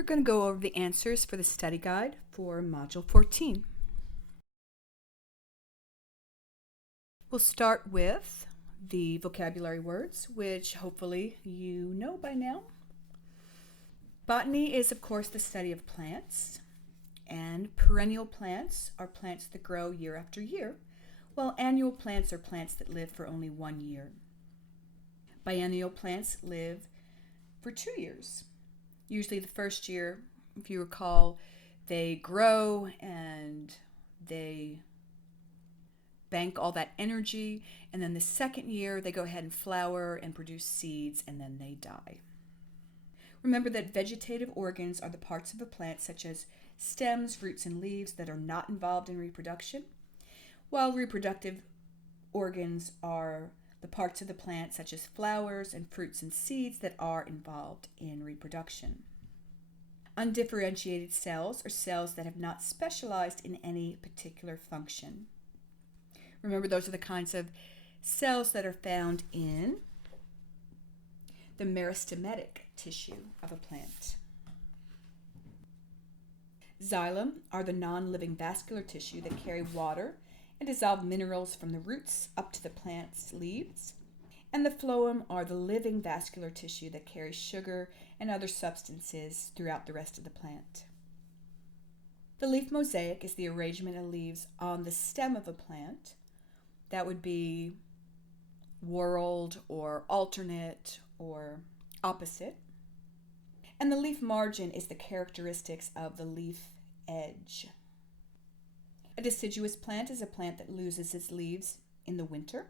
We're going to go over the answers for the study guide for Module 14. We'll start with the vocabulary words, which hopefully you know by now. Botany is, of course, the study of plants, and perennial plants are plants that grow year after year, while annual plants are plants that live for only 1 year. Biennial plants live for 2 years. Usually the first year, if you recall, they grow and they bank all that energy, and then the second year they go ahead and flower and produce seeds, and then they die. Remember that vegetative organs are the parts of a plant such as stems, roots, and leaves that are not involved in reproduction, while reproductive organs are the parts of the plant such as flowers and fruits and seeds that are involved in reproduction. Undifferentiated cells are cells that have not specialized in any particular function. Remember, those are the kinds of cells that are found in the meristematic tissue of a plant. Xylem are the non-living vascular tissue that carry water and dissolve minerals from the roots up to the plant's leaves. And the phloem are the living vascular tissue that carries sugar and other substances throughout the rest of the plant. The leaf mosaic is the arrangement of leaves on the stem of a plant. That would be whorled or alternate or opposite. And the leaf margin is the characteristics of the leaf edge. A deciduous plant is a plant that loses its leaves in the winter.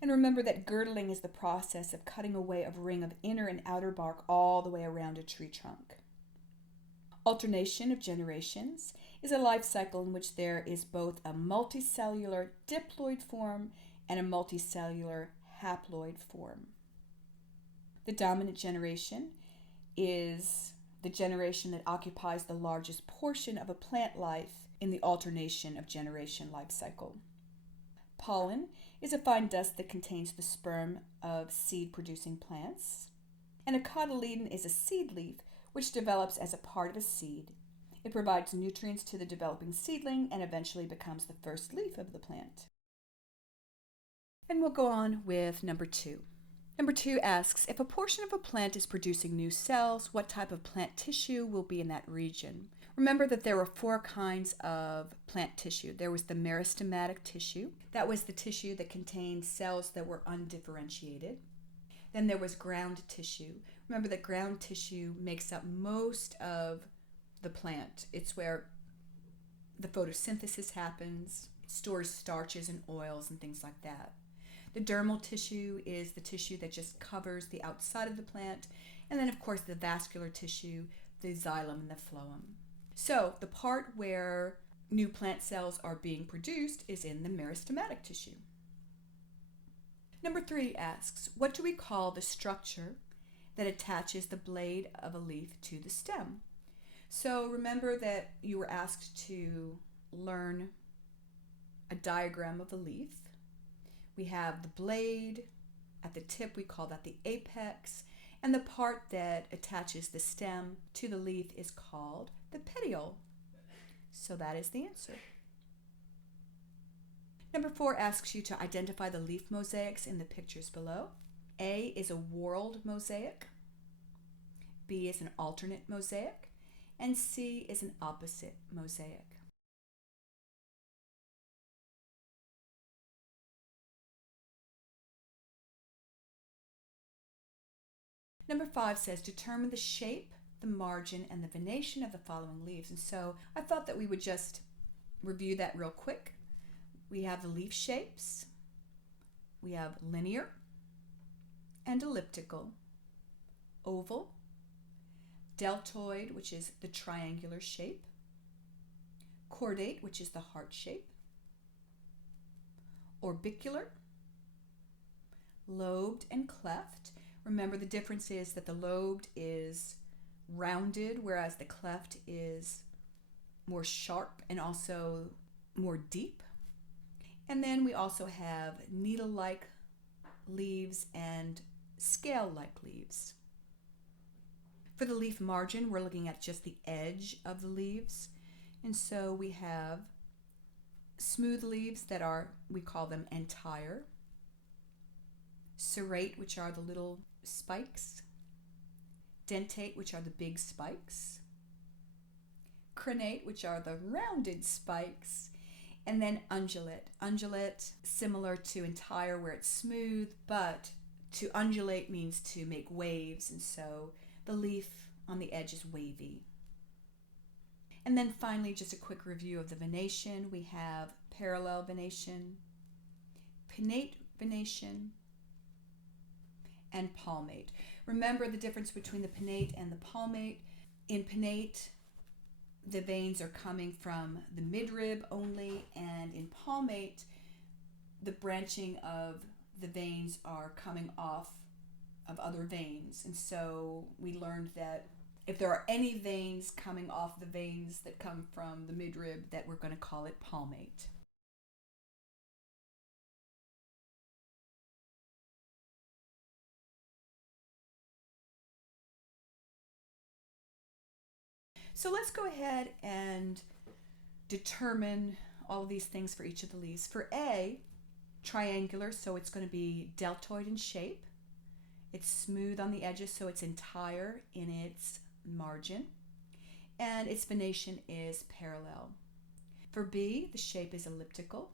And remember that girdling is the process of cutting away a ring of inner and outer bark all the way around a tree trunk. Alternation of generations is a life cycle in which there is both a multicellular diploid form and a multicellular haploid form. The dominant generation is the generation that occupies the largest portion of a plant life in the alternation of generation life cycle. Pollen is a fine dust that contains the sperm of seed-producing plants. And a cotyledon is a seed leaf which develops as a part of a seed. It provides nutrients to the developing seedling and eventually becomes the first leaf of the plant. And we'll go on with number 2. Number 2 asks, if a portion of a plant is producing new cells, what type of plant tissue will be in that region? Remember that there were 4 kinds of plant tissue. There was the meristematic tissue. That was the tissue that contained cells that were undifferentiated. Then there was ground tissue. Remember that ground tissue makes up most of the plant. It's where the photosynthesis happens, stores starches and oils and things like that. The dermal tissue is the tissue that just covers the outside of the plant. And then, of course, the vascular tissue, the xylem and the phloem. So the part where new plant cells are being produced is in the meristematic tissue. Number 3 asks, what do we call the structure that attaches the blade of a leaf to the stem? So remember that you were asked to learn a diagram of a leaf. We have the blade. At the tip, we call that the apex. And the part that attaches the stem to the leaf is called the petiole. So that is the answer. Number 4 asks you to identify the leaf mosaics in the pictures below. A is a whorled mosaic. B is an alternate mosaic. And C is an opposite mosaic. Number 5 says, determine the shape, the margin, and the venation of the following leaves. And so I thought that we would just review that real quick. We have the leaf shapes. We have linear and elliptical, oval, deltoid, which is the triangular shape, cordate, which is the heart shape, orbicular, lobed, and cleft. Remember, the difference is that the lobed is rounded, whereas the cleft is more sharp and also more deep. And then we also have needle-like leaves and scale-like leaves. For the leaf margin, we're looking at just the edge of the leaves. And so we have smooth leaves that are, we call them entire. Serrate, which are the little spikes. Dentate, which are the big spikes. Crenate, which are the rounded spikes. And then undulate. Undulate, similar to entire where it's smooth, but to undulate means to make waves, and so the leaf on the edge is wavy. And then finally, just a quick review of the venation. We have parallel venation, pinnate venation, and palmate. Remember the difference between the pinnate and the palmate. In pinnate, the veins are coming from the midrib only, and in palmate, the branching of the veins are coming off of other veins. And so we learned that if there are any veins coming off the veins that come from the midrib, that we're going to call it palmate. So let's go ahead and determine all of these things for each of the leaves. For A, triangular, so it's going to be deltoid in shape. It's smooth on the edges, so it's entire in its margin. And its venation is parallel. For B, the shape is elliptical.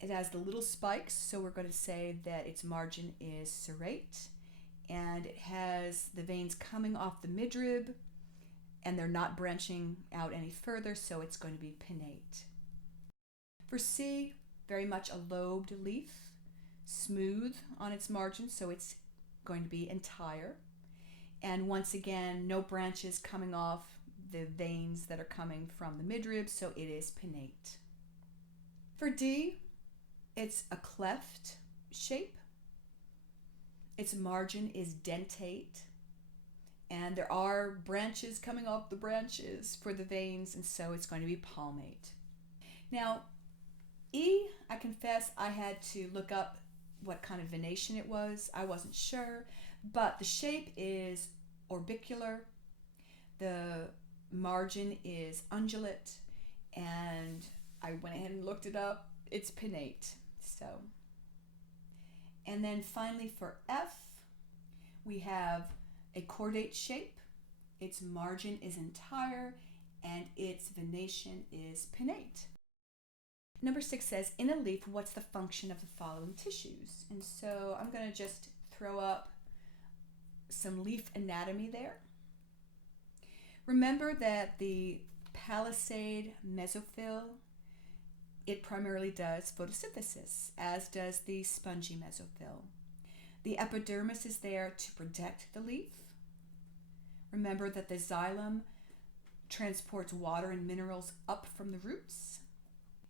It has the little spikes, so we're going to say that its margin is serrate. And it has the veins coming off the midrib, and they're not branching out any further, so it's going to be pinnate. For C, very much a lobed leaf, smooth on its margin, so it's going to be entire. And once again, no branches coming off the veins that are coming from the midrib, so it is pinnate. For D, it's a cleft shape. Its margin is dentate. And there are branches coming off the branches for the veins, and so it's going to be palmate. Now, E, I confess I had to look up what kind of venation it was. I wasn't sure, but the shape is orbicular, the margin is undulate, and I went ahead and looked it up. It's pinnate. And then finally for F, we have a cordate shape. Its margin is entire, and its venation is pinnate. Number 6 says, in a leaf, what's the function of the following tissues? And so I'm going to just throw up some leaf anatomy there. Remember that the palisade mesophyll, it primarily does photosynthesis, as does the spongy mesophyll. The epidermis is there to protect the leaf. Remember that the xylem transports water and minerals up from the roots,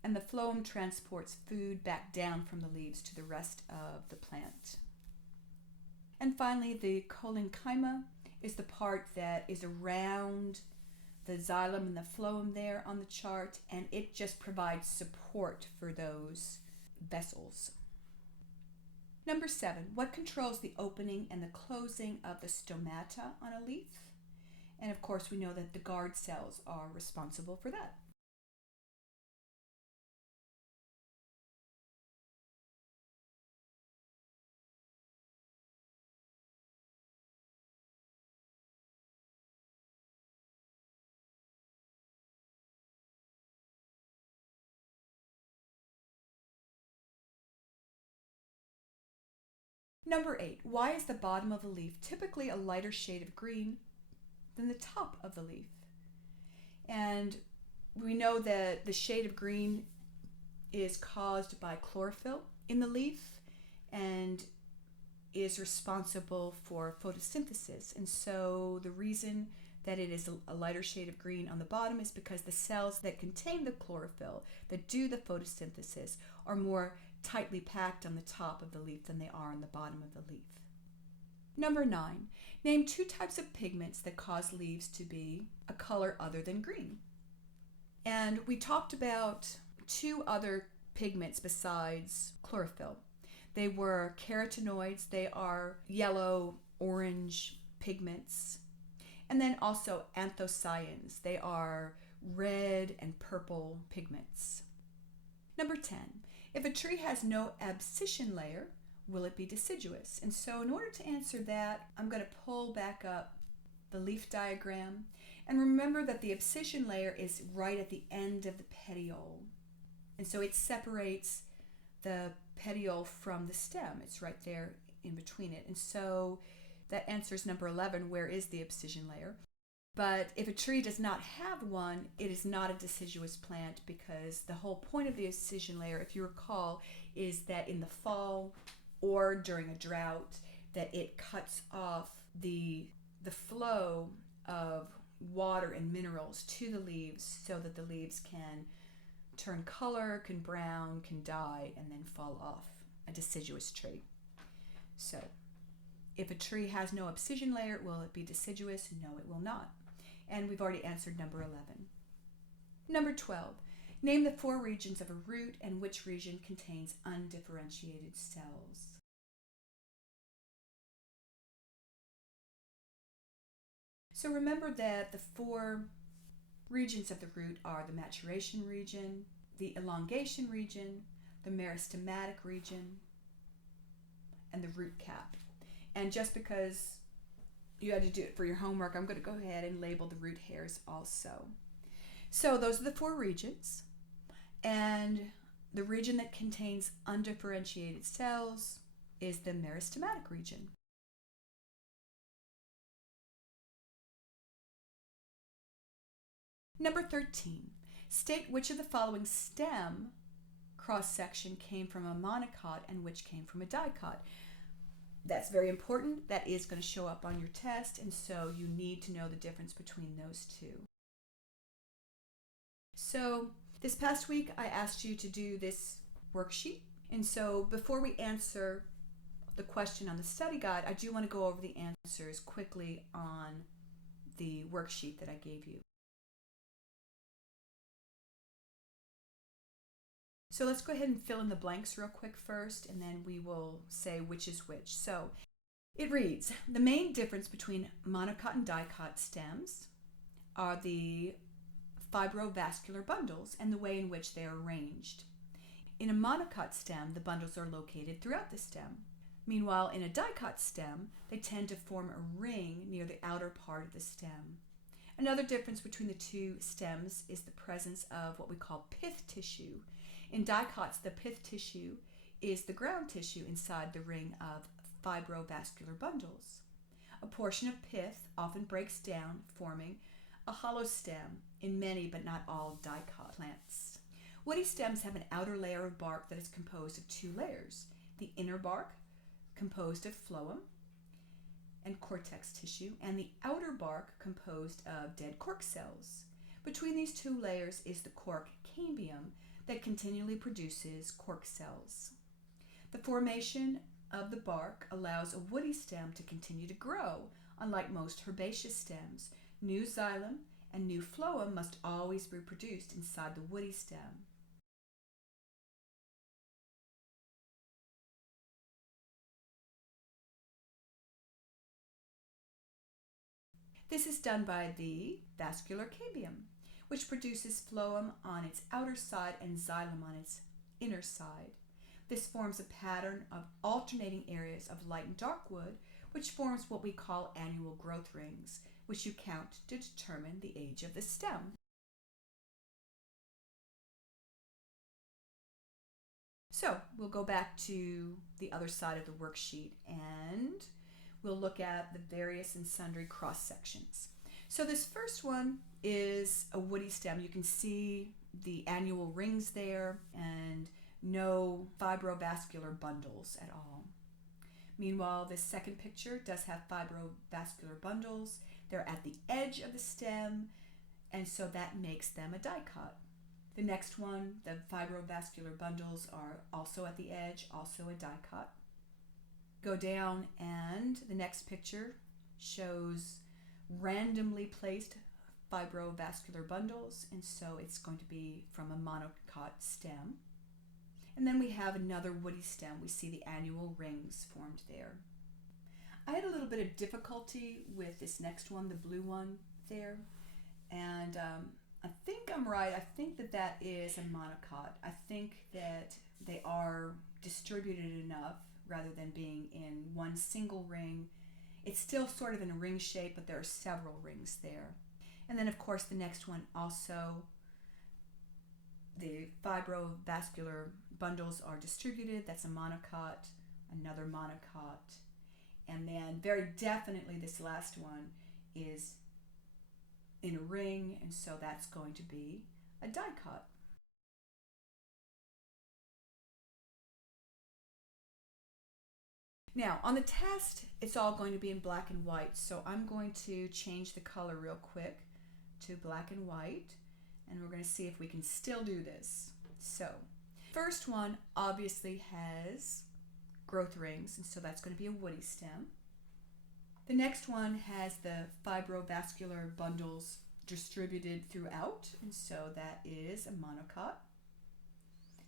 and the phloem transports food back down from the leaves to the rest of the plant. And finally, the collenchyma is the part that is around the xylem and the phloem there on the chart, and it just provides support for those vessels. Number 7, what controls the opening and the closing of the stomata on a leaf? And of course, we know that the guard cells are responsible for that. Number 8, why is the bottom of a leaf typically a lighter shade of green than the top of the leaf? And we know that the shade of green is caused by chlorophyll in the leaf and is responsible for photosynthesis. And so the reason that it is a lighter shade of green on the bottom is because the cells that contain the chlorophyll, that do the photosynthesis, are more tightly packed on the top of the leaf than they are on the bottom of the leaf. Number 9, name 2 types of pigments that cause leaves to be a color other than green. And we talked about 2 other pigments besides chlorophyll. They were carotenoids. They are yellow, orange pigments And then also anthocyanins. They are red and purple pigments. Number 10, if a tree has no abscission layer, will it be deciduous? And so in order to answer that, I'm going to pull back up the leaf diagram. And remember that the abscission layer is right at the end of the petiole. And so it separates the petiole from the stem. It's right there in between it. And so that answers number 11, where is the abscission layer? But if a tree does not have one, it is not a deciduous plant, because the whole point of the abscission layer, if you recall, is that in the fall or during a drought, that it cuts off the flow of water and minerals to the leaves so that the leaves can turn color, can brown, can die, and then fall off. A deciduous tree. So if a tree has no abscission layer, will it be deciduous? No, it will not. And we've already answered number 11. Number 12, name the 4 regions of a root and which region contains undifferentiated cells. So remember that the 4 regions of the root are the maturation region, the elongation region, the meristematic region, and the root cap. And just because you had to do it for your homework, I'm going to go ahead and label the root hairs also. So those are the 4 regions. And the region that contains undifferentiated cells is the meristematic region. Number 13, state which of the following stem cross-section came from a monocot and which came from a dicot. That's very important. That is going to show up on your test, and so you need to know the difference between those two. So this past week I asked you to do this worksheet, and so before we answer the question on the study guide, I do want to go over the answers quickly on the worksheet that I gave you. So let's go ahead and fill in the blanks real quick first, and then we will say which is which. So it reads, the main difference between monocot and dicot stems are the fibrovascular bundles and the way in which they are arranged. In a monocot stem, the bundles are located throughout the stem. Meanwhile, in a dicot stem, they tend to form a ring near the outer part of the stem. Another difference between the 2 stems is the presence of what we call pith tissue. In dicots, the pith tissue is the ground tissue inside the ring of fibrovascular bundles. A portion of pith often breaks down, forming a hollow stem in many but not all dicot plants. Woody stems have an outer layer of bark that is composed of 2 layers. The inner bark, composed of phloem and cortex tissue, and the outer bark, composed of dead cork cells. Between these 2 layers is the cork cambium that continually produces cork cells. The formation of the bark allows a woody stem to continue to grow. Unlike most herbaceous stems, new xylem and new phloem must always be produced inside the woody stem. This is done by the vascular cambium, which produces phloem on its outer side and xylem on its inner side. This forms a pattern of alternating areas of light and dark wood, which forms what we call annual growth rings, which you count to determine the age of the stem. So we'll go back to the other side of the worksheet and we'll look at the various and sundry cross sections. So this first one is a woody stem. You can see the annual rings there and no fibrovascular bundles at all. Meanwhile, this second picture does have fibrovascular bundles. They're at the edge of the stem, and so that makes them a dicot. The next one, the fibrovascular bundles are also at the edge, also a dicot. Go down, and the next picture shows randomly placed fibrovascular bundles, and so it's going to be from a monocot stem. And then we have another woody stem. We see the annual rings formed there. I had a little bit of difficulty with this next one, the blue one there, and I think I'm right. I think that that is a monocot. I think that they are distributed enough rather than being in one single ring. It's still sort of in a ring shape, but there are several rings there. And then, of course, the next one also, the fibrovascular bundles are distributed. That's a monocot, another monocot. And then very definitely this last one is in a ring, and so that's going to be a dicot. Now, on the test, it's all going to be in black and white, so I'm going to change the color real quick to black and white, and we're going to see if we can still do this. So, first one obviously has growth rings, and so that's going to be a woody stem. The next one has the fibrovascular bundles distributed throughout, and so that is a monocot.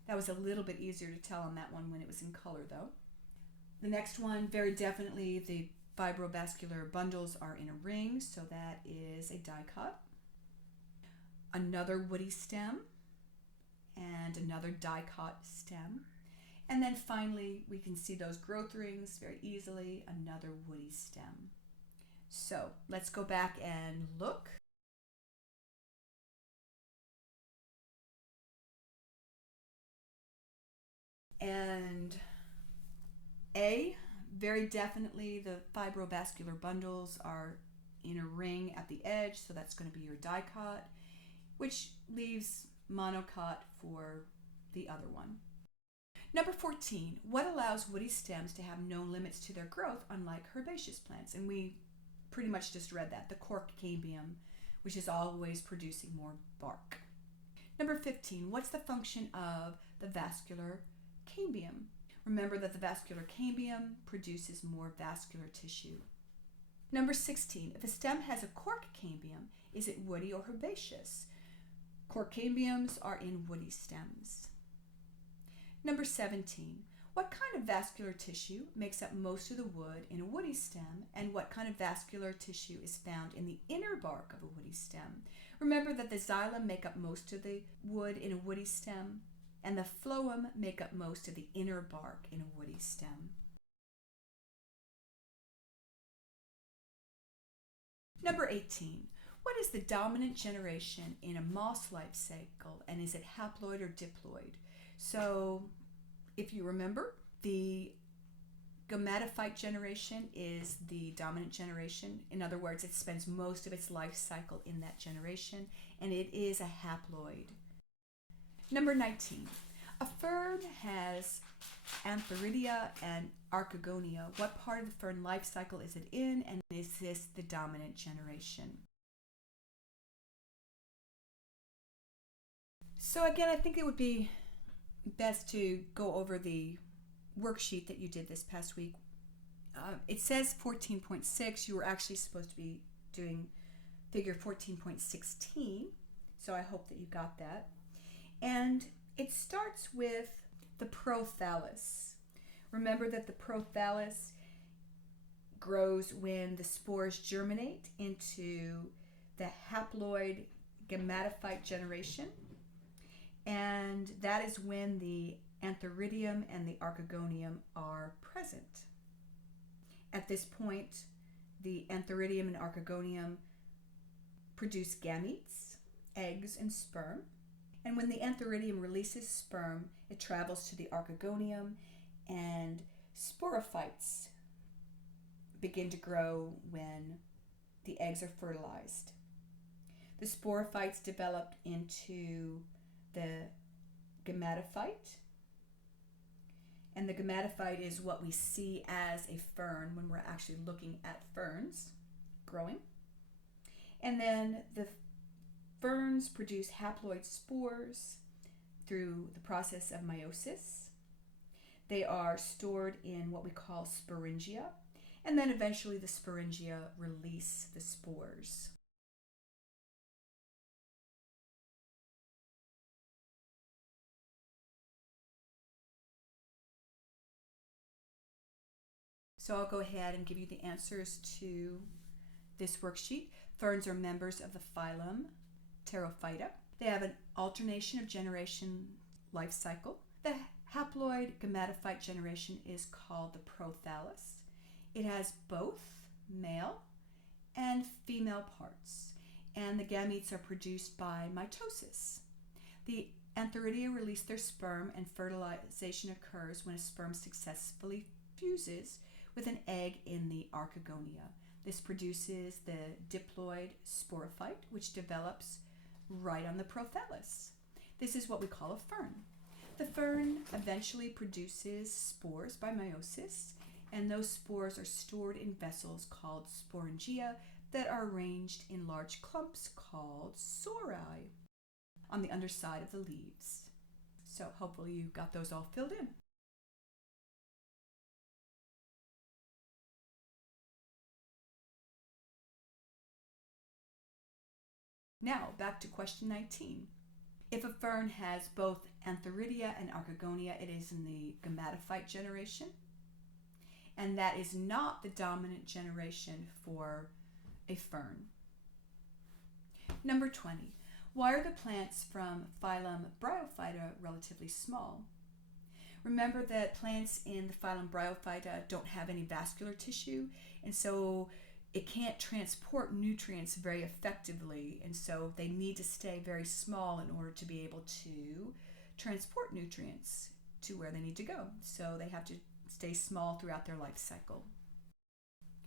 That was a little bit easier to tell on that one when it was in color, though. The next one, very definitely the fibrovascular bundles are in a ring, so that is a dicot. Another woody stem, and another dicot stem. And then finally, we can see those growth rings very easily, another woody stem. So let's go back and look. And A, very definitely the fibrovascular bundles are in a ring at the edge, so that's going to be your dicot, which leaves monocot for the other one. Number 14, what allows woody stems to have no limits to their growth, unlike herbaceous plants? And we pretty much just read that, the cork cambium, which is always producing more bark. Number 15, what's the function of the vascular cambium? Remember that the vascular cambium produces more vascular tissue. Number 16, if a stem has a cork cambium, is it woody or herbaceous? Cork cambiums are in woody stems. Number 17, what kind of vascular tissue makes up most of the wood in a woody stem, and what kind of vascular tissue is found in the inner bark of a woody stem? Remember that the xylem make up most of the wood in a woody stem, and the phloem make up most of the inner bark in a woody stem. Number 18, what is the dominant generation in a moss life cycle, and is it haploid or diploid? So, if you remember, the gametophyte generation is the dominant generation. In other words, it spends most of its life cycle in that generation, and it is a haploid. Number 19, a fern has antheridia and archegonia. What part of the fern life cycle is it in, and is this the dominant generation? So again, I think it would be best to go over the worksheet that you did this past week. It says 14.6. You were actually supposed to be doing figure 14.16, so I hope that you got that. And it starts with the prothallus. Remember that the prothallus grows when the spores germinate into the haploid gametophyte generation, and that is when the antheridium and the archegonium are present. At this point, the antheridium and archegonium produce gametes, eggs, and sperm. And when the antheridium releases sperm, it travels to the archegonium, and sporophytes begin to grow when the eggs are fertilized. The sporophytes develop into the gametophyte, and the gametophyte is what we see as a fern when we're actually looking at ferns growing. And then the ferns produce haploid spores through the process of meiosis. They are stored in what we call sporangia, and then eventually the sporangia release the spores. So I'll go ahead and give you the answers to this worksheet. Ferns are members of the phylum Pterophyta. They have an alternation of generation life cycle. The haploid gametophyte generation is called the prothallus. It has both male and female parts, and the gametes are produced by mitosis. The antheridia release their sperm, and fertilization occurs when a sperm successfully fuses with an egg in the archegonia. This produces the diploid sporophyte, which develops right on the prothallus. This is what we call a fern. The fern eventually produces spores by meiosis, and those spores are stored in vessels called sporangia that are arranged in large clumps called sori on the underside of the leaves. So hopefully you got those all filled in. Now back to question 19. If a fern has both antheridia and archegonia, it is in the gametophyte generation, and that is not the dominant generation for a fern. Number 20. Why are the plants from phylum Bryophyta relatively small? Remember that plants in the phylum Bryophyta don't have any vascular tissue, and so it can't transport nutrients very effectively, and so they need to stay very small in order to be able to transport nutrients to where they need to go. So they have to stay small throughout their life cycle.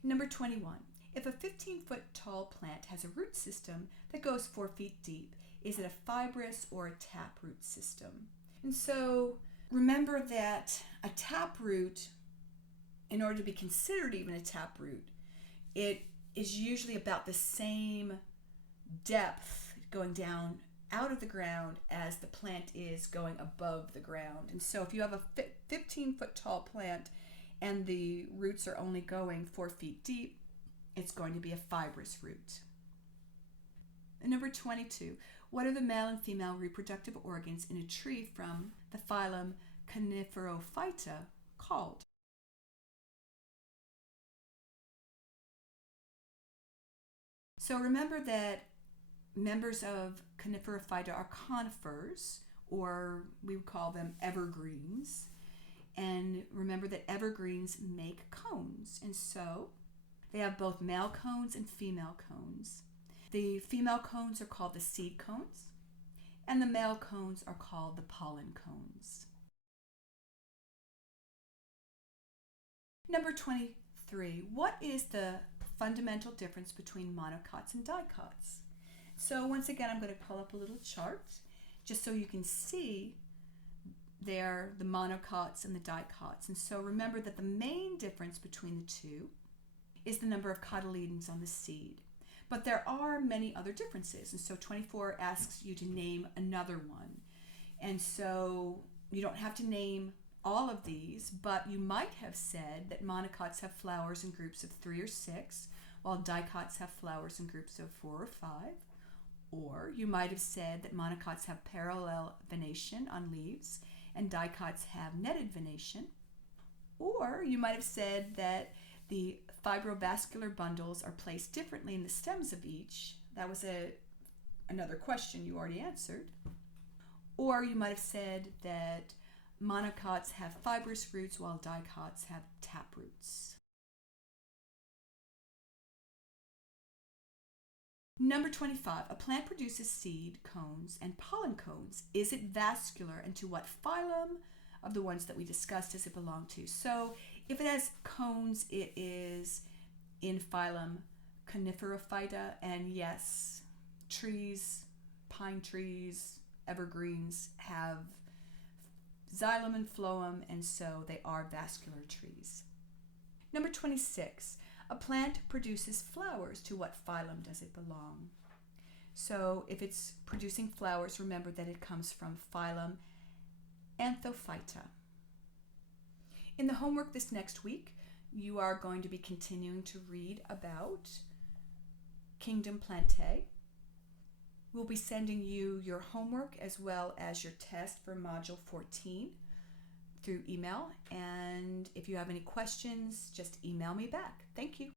Number 21. If a 15-foot tall plant has a root system that goes 4 feet deep, is it a fibrous or a taproot system? And so remember that a taproot, in order to be considered even a taproot, it is usually about the same depth going down out of the ground as the plant is going above the ground. And so if you have a 15-foot tall plant and the roots are only going 4 feet deep, it's going to be a fibrous root. And number 22, what are the male and female reproductive organs in a tree from the phylum Coniferophyta called? So remember that members of Coniferophyta are conifers, or we would call them evergreens. And remember that evergreens make cones, and so they have both male cones and female cones. The female cones are called the seed cones, and the male cones are called the pollen cones. Number 23, what is the fundamental difference between monocots and dicots? So once again, I'm going to pull up a little chart just so you can see there the monocots and the dicots. And so remember that the main difference between the two is the number of cotyledons on the seed. But there are many other differences. And so 24 asks you to name another one. And so you don't have to name all of these, but you might have said that monocots have flowers in groups of 3 or 6, while dicots have flowers in groups of 4 or 5. Or you might have said that monocots have parallel venation on leaves and dicots have netted venation. Or you might have said that the fibrovascular bundles are placed differently in the stems of each. That was another question you already answered. Or you might have said that monocots have fibrous roots while dicots have taproots. Number 25, a plant produces seed cones and pollen cones. Is it vascular, and to what phylum of the ones that we discussed does it belong to? So if it has cones, it is in phylum Coniferophyta, and yes, trees, pine trees, evergreens have xylem and phloem, and so they are vascular trees. Number 26, a plant produces flowers. To what phylum does it belong? So if it's producing flowers, remember that it comes from phylum Anthophyta. In the homework this next week, you are going to be continuing to read about Kingdom Plantae. We'll be sending you your homework as well as your test for Module 14 through email. And if you have any questions, just email me back. Thank you.